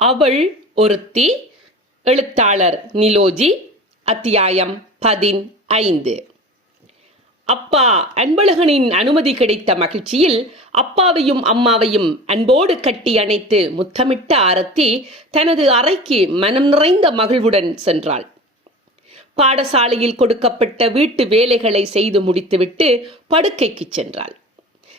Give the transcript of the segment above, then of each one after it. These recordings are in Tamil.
அவள் ஒருத்தி. எழுத்தாளர் நிலோஜி. அத்தியாயம் 15. அப்பா அன்பழகனின் அனுமதி கிடைத்த மகிழ்ச்சியில் அப்பாவையும் அம்மாவையும் அன்போடு கட்டி அணைத்து முத்தமிட்ட ஆரத்தி தனது அறைக்கு மனம் நிறைந்த மகிழ்வுடன் சென்றாள். பாடசாலையில் கொடுக்கப்பட்ட வீட்டு வேலைகளை செய்து முடித்துவிட்டு படுக்கைக்கு சென்றாள்.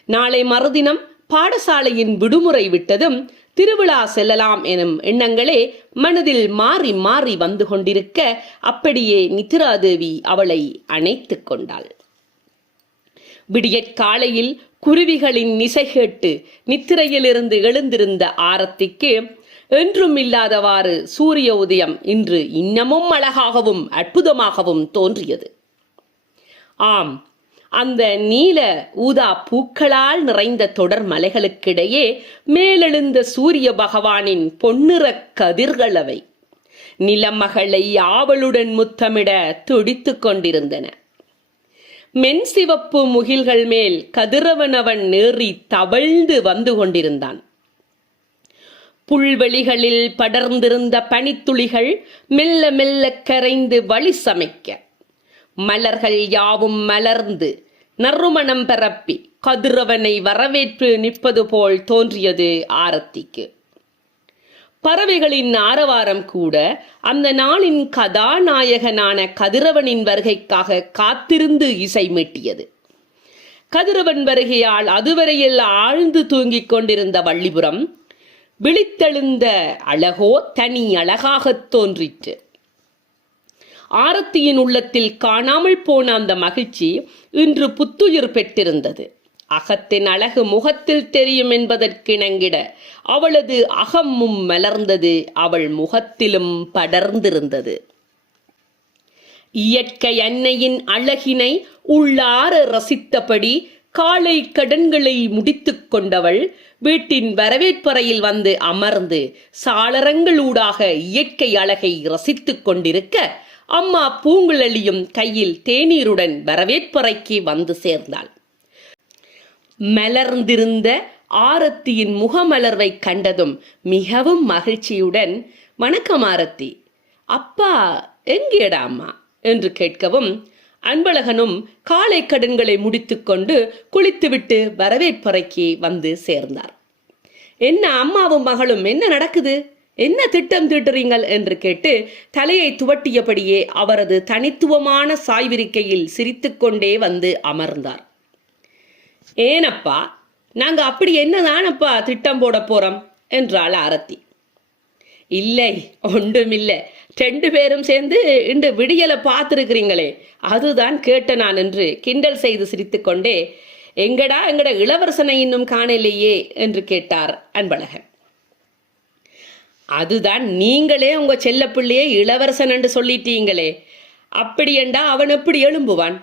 நாளை மறுதினம் பாடசாலையின் விடுமுறை விட்டதும் திருவிழா செல்லலாம் எனும் எண்ணங்களே மனதில் மாறி மாறி வந்து கொண்டிருக்க அப்படியே நித்ராதேவி அவளை அணைத்துக் கொண்டாள். விடியற்காலையில் குருவிகளின் இசை கேட்டு நித்திரையிலிருந்து எழுந்திருந்த ஆரத்திக்கு என்றும் இல்லாதவாறு சூரிய உதயம் இன்று இன்னமும் அழகாகவும் அற்புதமாகவும் தோன்றியது. ஆம், அந்த நீல ஊதா பூக்களால் நிறைந்த தொடர் மலைகளுக்கிடையே மேலெழுந்த சூரிய பகவானின் பொன்னிற கதிர்களவை நிலமகளை ஆவலுடன் முத்தமிட துடித்துக் கொண்டிருந்தன. மென் சிவப்பு முகில்கள் மேல் கதிரவனவன் நேறி தவழ்ந்து வந்து கொண்டிருந்தான். புல்வெளிகளில் படர்ந்திருந்த பனித்துளிகள் மெல்ல மெல்ல கரைந்து வழி சமைக்க மலர்கள் யாவும் மலர்ந்து நறுமணம் பரப்பி கதிரவனை வரவேற்று நிற்பது போல் தோன்றியது ஆரத்திக்கு. பறவைகளின் ஆரவாரம் கூட அந்த நாளின் கதாநாயகனான கதிரவனின் வருகைக்காக காத்திருந்து இசை மீட்டியது. கதிரவன் வருகையால் அதுவரையில் ஆழ்ந்து தூங்கிக் கொண்டிருந்த வள்ளிபுரம் விழித்தெழுந்த அழகோ தனி அழகாகத் தோன்றிற்று. ஆரத்தியின் உள்ளத்தில் காணாமல் போன அந்த மகிழ்ச்சி இன்று புத்துயிர் பெற்றிருந்தது. அகத்தின் அழகு முகத்தில் தெரியும் என்பதற்கிணங்கிட அவளது அகமும் மலர்ந்தது, அவள் முகத்திலும் படர்ந்திருந்தது. இயற்கை அன்னையின் அழகினை உள்ளார ரசித்தபடி காலை கடன்களை முடித்துக் கொண்டவள் வீட்டின் வரவேற்பறையில் வந்து அமர்ந்து சாளரங்களூடாக இயற்கை அழகை ரசித்துக் கொண்டிருக்க அம்மா பூங்குழலியும் கையில் தேநீருடன் வரவேற்பறைக்கு வந்து சேர்ந்தாள். மலர்ந்திருந்த ஆரத்தியின் முகமலர்வை கண்டதும் மிகவும் மகிழ்ச்சியுடன், வணக்கம் ஆரத்தி, அப்பா எங்கேடா அம்மா என்று கேட்கவும் அன்பழகனும் காலை கடன்களை முடித்துக்கொண்டு குளித்துவிட்டு வரவேற்பறைக்கு வந்து சேர்ந்தார். என்ன அம்மாவும் மகளும் என்ன நடக்குது, என்ன திட்டம் தீட்டுறீங்கள் என்று கேட்டு தலையை துவட்டியபடியே அவரது தனித்துவமான சாய்விரிக்கையில் சிரித்துக்கொண்டே வந்து அமர்ந்தார். ஏனப்பா, நாங்க அப்படி என்னதானப்பா திட்டம் போட போறோம் என்றாள் ஆரத்தி. இல்லை, ஒன்றுமில்லை, 2 பேரும் சேர்ந்து இன்று விடியலை பார்த்துருக்கிறீங்களே, அதுதான் கேட்ட நான் என்று கிண்டல் செய்து சிரித்துக்கொண்டே, எங்கடா இளவரசனை இன்னும் காணலையே என்று கேட்டார் அன்பழகன். அதுதான் நீங்களே உங்க செல்ல பிள்ளையே இளவரசன் என்று சொல்லிட்டீங்களே, அப்படி என்றா அவன் எப்படி எழும்புவான்?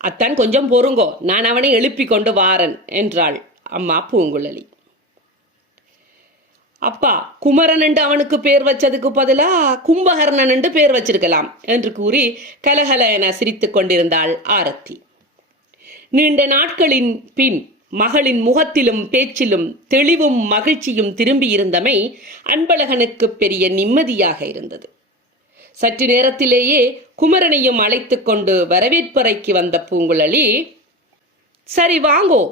அத்தான் கொஞ்சம் பொறுங்கோ, நான் அவனை எழுப்பி கொண்டு வாரன் என்றாள் அம்மா பூங்குழலி. அப்பா, குமரன் என்று அவனுக்கு பேர் வச்சதுக்கு பதிலா கும்பகர்ணன் என்று பேர் வச்சிருக்கலாம் என்று கூறி கலகல என சிரித்துக் கொண்டிருந்தாள் ஆரத்தி. நீண்ட நாட்களின் பின் மகளின் முகத்திலும் பேச்சிலும் தெளிவும் மகிழ்ச்சியும் திரும்பி இருந்தமை அன்பழகனுக்கு பெரிய நிம்மதியாக இருந்தது. சற்று நேரத்திலேயே குமரனையும் அழைத்து கொண்டு வரவேற்பறைக்கு வந்த பூங்குழலி, சரி வாங்கோ,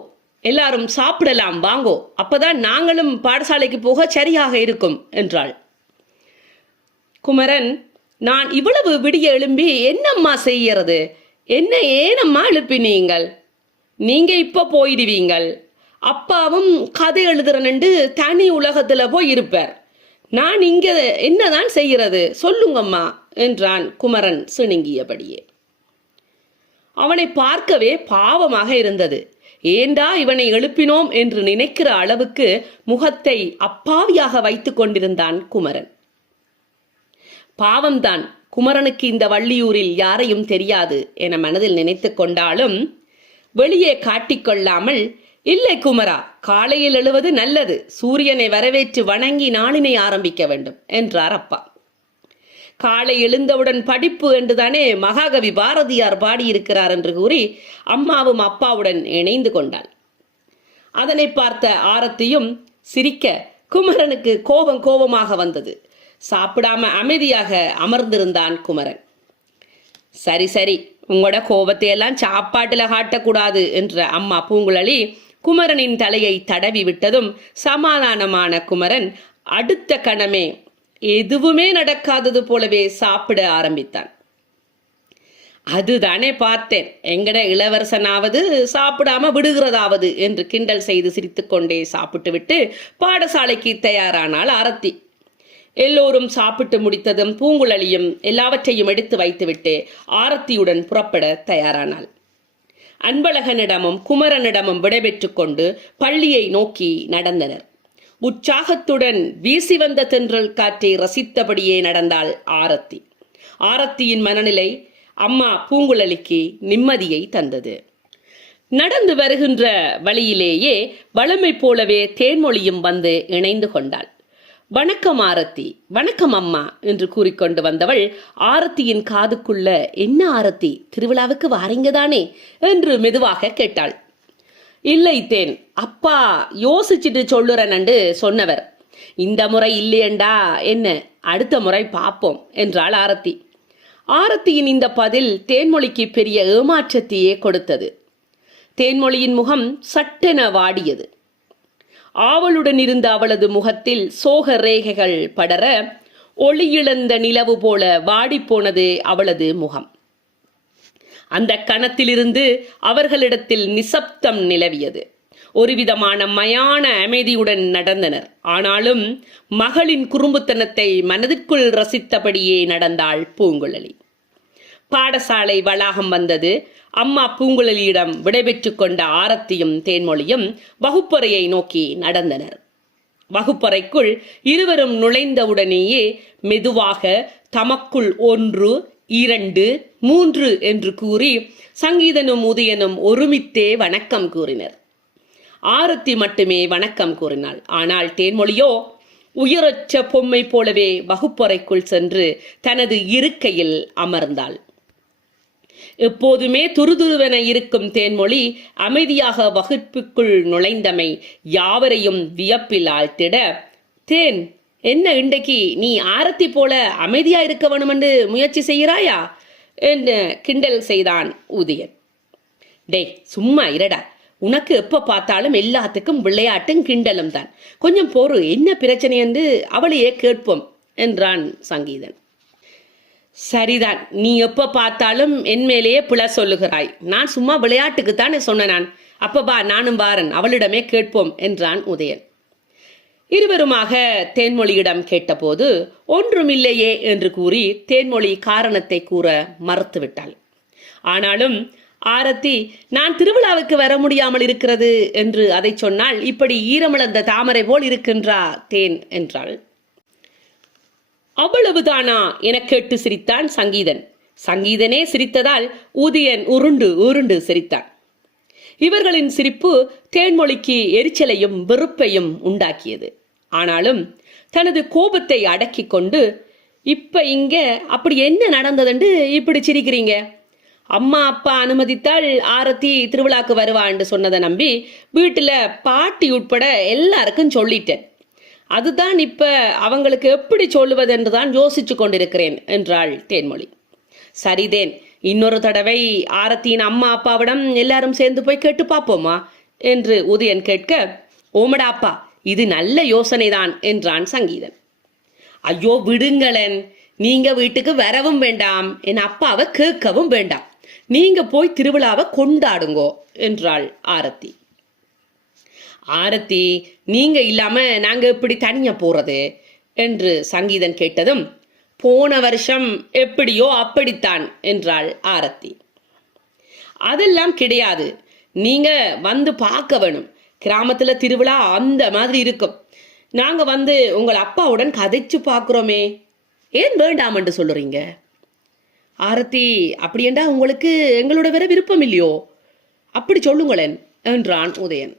எல்லாரும் சாப்பிடலாம் வாங்கோ, அப்பதான் நாங்களும் பாடசாலைக்கு போக சரியாக இருக்கும் என்றாள். குமரன், நான் இவ்வளவு விடிய எழும்பி என்னம்மா செய்யறது, என்ன ஏனம்மா எழுப்பினீங்கள்? நீங்க இப்ப போயிடுவீங்கள், அப்பாவும் கதை எழுதுறனண்டு தனி உலகத்துல போய் இருப்பார், நான் இங்க என்னதான் செய்கிறது சொல்லுங்கம்மா என்றான் குமரன் சிணுங்கியபடியே. அவனை பார்க்கவே பாவமாக இருந்தது. ஏண்டா இவனை எழுப்பினோம் என்று நினைக்கிற அளவுக்கு முகத்தை அப்பாவியாக வைத்துக் கொண்டிருந்தான் குமரன். பாவம்தான், குமரனுக்கு இந்த வள்ளியூரில் யாரையும் தெரியாது என மனதில் நினைத்து கொண்டாலும் வெளியே காட்டிக்கொள்ளாமல், இல்லை குமரா, காலையில் எழுவது நல்லது, சூரியனை வரவேற்று வணங்கி நாளினை ஆரம்பிக்க வேண்டும் என்றார் அப்பா. காலை எழுந்தவுடன் படிப்பு என்றுதானே மகாகவி பாரதியார் பாடியிருக்கிறார் என்று கூறி அம்மாவும் அப்பாவுடன் இணைந்து கொண்டாள். அதனை பார்த்த ஆரத்தியும் சிரிக்க, குமரனுக்கு கோபமாக வந்தது. சாப்பிடாம அமைதியாக அமர்ந்திருந்தான் குமரன். சரி சரி, உங்களோட கோபத்தையெல்லாம் சாப்பாட்டுல காட்டக்கூடாது என்ற அம்மா பூங்குழலி குமரனின் தலையை தடவி விட்டதும் சமாதானமான குமரன் அடுத்த கணமே எதுவுமே நடக்காதது போலவே சாப்பிட ஆரம்பித்தான். அதுதானே பார்த்தேன், எங்கட இளவரசனாவது சாப்பிடாம விடுகிறதாவது என்று கிண்டல் செய்து சிரித்துக்கொண்டே சாப்பிட்டு விட்டு பாடசாலைக்கு தயாரானாள் ஆரத்தி. எல்லோரும் சாப்பிட்டு முடித்ததும் பூங்குழலியும் எல்லாவற்றையும் எடுத்து வைத்துவிட்டு ஆரத்தியுடன் புறப்பட தயாரானாள். அன்பழகனிடமும் குமரனிடமும் விடைபெற்று கொண்டு பள்ளியை நோக்கி நடந்தனர். உற்சாகத்துடன் வீசி வந்த தென்றல் காற்றை ரசித்தபடியே நடந்தாள் ஆரத்தி. ஆரத்தியின் மனநிலை அம்மா பூங்குழலிக்கு நிம்மதியை தந்தது. நடந்து வருகின்ற வழியிலேயே வளமை போலவே தேன்மொழியும் வந்து இணைந்து கொண்டாள். வணக்கம் ஆரத்தி, வணக்கம் அம்மா என்று கூறிக்கொண்டு வந்தவள் ஆரத்தியின் காதுக்குள்ள, என்ன ஆரத்தி, திருவிழாவுக்கு வாரீங்கதானே என்று மெதுவாக கேட்டாள். இல்லை தேன், அப்பா யோசிச்சுட்டு சொல்லுறனண்டு சொன்னவர். இந்த முறை இல்லையண்டா என்ன, அடுத்த முறை பார்ப்போம் என்றாள் ஆரத்தி. ஆரத்தியின் இந்த பதில் தேன்மொழிக்கு பெரிய ஏமாற்றத்தையே கொடுத்தது. தேன்மொழியின் முகம் சட்டென வாடியது. ஆவலுடன் இருந்த அவளது முகத்தில் சோக ரேகைகள் படர ஒளியிழந்த நிலவு போல வாடிப்போனது அவளது முகம். அந்த கணத்திலிருந்து அவர்களிடத்தில் நிசப்தம் நிலவியது. ஒருவிதமான மயான அமைதியுடன் நடந்தனர். ஆனாலும் மகளின் குறும்புத்தனத்தை மனதிற்குள் ரசித்தபடியே நடந்தாள் பூங்குழலி. பாடசாலை வளாகம் வந்தது. அம்மா பூங்குழலியிடம் விடைபெற்று கொண்ட ஆரத்தியும் தேன்மொழியும் வகுப்பறையை நோக்கி நடந்தனர். வகுப்பறைக்குள் இருவரும் நுழைந்தவுடனேயே மெதுவாக தமக்குள் 1, 2, 3 என்று கூறி சங்கீதனும் உதயனும் ஒருமித்தே வணக்கம் கூறினர். ஆரத்தி மட்டுமே வணக்கம் கூறினாள். ஆனால் தேன்மொழியோ உயிரற்ற பொம்மை போலவே வகுப்பறைக்குள் சென்று தனது இருக்கையில் அமர்ந்தாள். எப்போதுமே துருதுருவென இருக்கும் தேன்மொழி அமைதியாக வகுப்புக்குள் நுழைந்தமை யாவரையும் வியப்பில் ஆழ்த்திட, தேன், என்ன இன்றைக்கு நீ ஆரத்தி போல அமைதியா இருக்க வேணுமென்று முயற்சி செய்கிறாயா என்று கிண்டல் செய்தான் உதயன். டேய், சும்மா இரடா, உனக்கு எப்ப பார்த்தாலும் எல்லாத்துக்கும் விளையாட்டும் கிண்டலும் தான். கொஞ்சம் பொறு, என்ன பிரச்சனை என்று அவளையே கேட்போம் என்றான் சங்கீதன். சரிதான், நீ எப்ப பார்த்தாலும் என் மேலேயே பிழை சொல்லுகிறாய். நான் சும்மா விளையாட்டுக்குத்தானே சொன்ன. நான் அப்பபா, நானும் வாரன், அவளிடமே கேட்போம் என்றான் உதயன். இருவருமாக தேன்மொழியிடம் கேட்டபோது ஒன்றுமில்லையே என்று கூறி தேன்மொழி காரணத்தை கூற மறுத்துவிட்டாள். ஆனாலும் ஆரத்தி, நான் திருவிழாவுக்கு வர முடியாமல் இருக்கிறது என்று அதை சொன்னால் இப்படி ஈரமிழந்த தாமரை போல் இருக்கின்றா தேன் என்றாள். அவ்வளவுதானா என கேட்டு சிரித்தான் சங்கீதன். சங்கீதனே சிரித்ததால் உதயன் உருண்டு உருண்டு சிரித்தான். இவர்களின் சிரிப்பு தேன்மொழிக்கு எரிச்சலையும் வெறுப்பையும் உண்டாக்கியது. ஆனாலும் தனது கோபத்தை அடக்கி கொண்டு, இப்ப இங்க அப்படி என்ன நடந்ததுன்னு இப்படி சிரிக்கிறீங்க? அம்மா அப்பா அனுமதித்தால் ஆரத்தி திருவிழாக்கு வருவான்னு சொன்னதை நம்பி வீட்டுல பாட்டி உட்பட எல்லாருக்கும் சொல்லிட்டேன். அதுதான் இப்ப அவங்களுக்கு எப்படி சொல்லுவதென்றுதான் யோசிச்சு கொண்டிருக்கிறேன் என்றாள் தேன்மொழி. சரிதேன், இன்னொரு தடவை ஆரத்தியின் அம்மா அப்பாவிடம் எல்லாரும் சேர்ந்து போய் கேட்டு பார்ப்போமா என்று உதயன் கேட்க, ஓமடா அப்பா, இது நல்ல யோசனைதான் என்றான் சங்கீதன். ஐயோ விடுங்களேன், நீங்க வீட்டுக்கு வரவும் வேண்டாம், என் அப்பாவை கேட்கவும் வேண்டாம், நீங்க போய் திருவிழாவை கொண்டாடுங்கோ என்றாள் ஆரத்தி. ஆரத்தி, நீங்க இல்லாம நாங்க இப்படி தனியா போறது என்று சங்கீதன் கேட்டதும், போன வருஷம் எப்படியோ அப்படித்தான் என்றாள் ஆரத்தி. அதெல்லாம் கிடையாது, நீங்க வந்து பார்க்க வேணும். கிராமத்துல திருவிழா அந்த மாதிரி இருக்கும். நாங்க வந்து உங்கள் அப்பாவுடன் கதைச்சு பார்க்கிறோமே, ஏன் வேண்டாம் என்று சொல்லுறீங்க? ஆரத்தி, அப்படியேண்டா உங்களுக்கு எங்களோட வேற விருப்பம் இல்லையோ? அப்படி சொல்லுங்களேன் என்றான் உதயன்.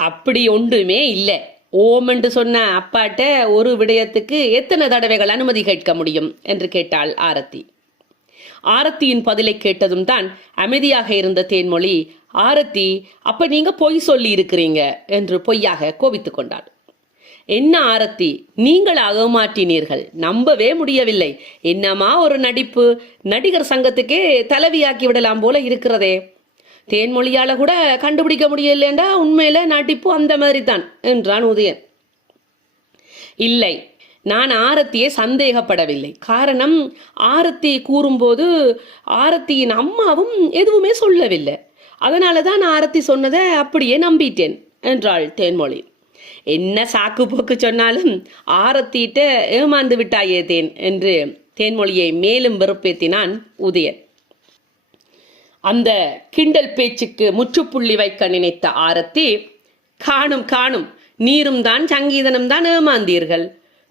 அப்படி ஒன்றுமே இல்லை. ஓம் என்று சொன்ன அப்பாட்ட ஒரு விடயத்துக்கு எத்தனை தடவைகள் அனுமதி கேட்க முடியும் என்று கேட்டாள் ஆரத்தி. ஆரத்தியின் பதிலை கேட்டதும் தான் அமைதியாக இருந்த தேன்மொழி, ஆரத்தி, அப்ப நீங்க பொய் சொல்லி இருக்கிறீங்க என்று பொய்யாக கோபித்துக் கொண்டாள். என்ன ஆரத்தி, நீங்களாக மாற்றினீர்கள், நம்பவே முடியவில்லை. என்னமா ஒரு நடிப்பு, நடிகர் சங்கத்துக்கே தலைவியாக்கி விடலாம் போல இருக்கிறதே. தேன்மொழியால கூட கண்டுபிடிக்க முடியலண்டா உண்மையில நடிப்பு அந்த மாதிரி தான் என்றான் உதயன். இல்லை, நான் ஆரத்தியை சந்தேகப்படவில்லை. காரணம், ஆரத்தி கூறும்போது ஆரத்தியின் அம்மாவும் எதுவுமே சொல்லவில்லை. அதனால தான் ஆரத்தி சொன்னதை அப்படியே நம்பிட்டேன் என்றாள் தேன்மொழி. என்ன சாக்கு போக்கு சொன்னாலும் ஆரத்திட்ட ஏமாந்து விட்டாயே தேன் என்று தேன்மொழியை மேலும் வெறுப்பேற்றினான் உதயன். அந்த கிண்டல் பேச்சுக்கு முற்றுப்புள்ளி வைக்க நினைத்த ஆரத்தி, காணும் காணும், நீரும் தான் சங்கீதனும் தான் ஏமாந்தீர்கள்.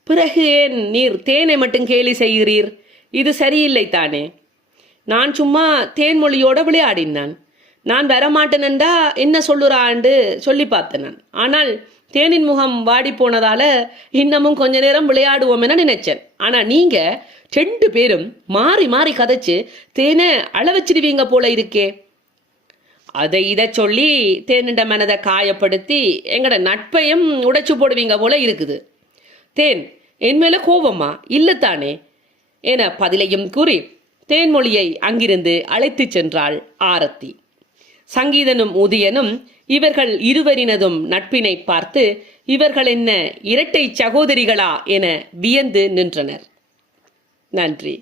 பிறகு ஏன் நீர் தேனை மட்டும் கேலி செய்கிறீர்? இது சரியில்லை தானே. நான் சும்மா தேன்மொழியோட விளையாடினான். நான் வரமாட்டேனண்டா என்ன சொல்லுறான்னு சொல்லி பார்த்தேன் நான். ஆனால் தேனின் முகம் வாடி போனதால இன்னமும் கொஞ்ச நேரம் விளையாடுவோம் என நினைச்சேன். ஆனா நீங்க 2 பேரும் மாறி மாறி கதைச்சு தேனை அள வச்சிடுவீங்க போல இருக்கே. அதை இதை சொல்லி தேனிட மனதை காயப்படுத்தி எங்கட நட்பையும் உடைச்சு போடுவீங்க போல இருக்குது. தேன், என் மேல கோபமா இல்லத்தானே என பதிலையும் கூறி தேன்மொழியை அங்கிருந்து அழைத்து சென்றாள் ஆரத்தி. சங்கீதனும் உதயனும் இவர்கள் இருவரினதும் நட்பினை பார்த்து இவர்கள் என்ன இரட்டை சகோதரிகளா என வியந்து நின்றனர். நன்றி.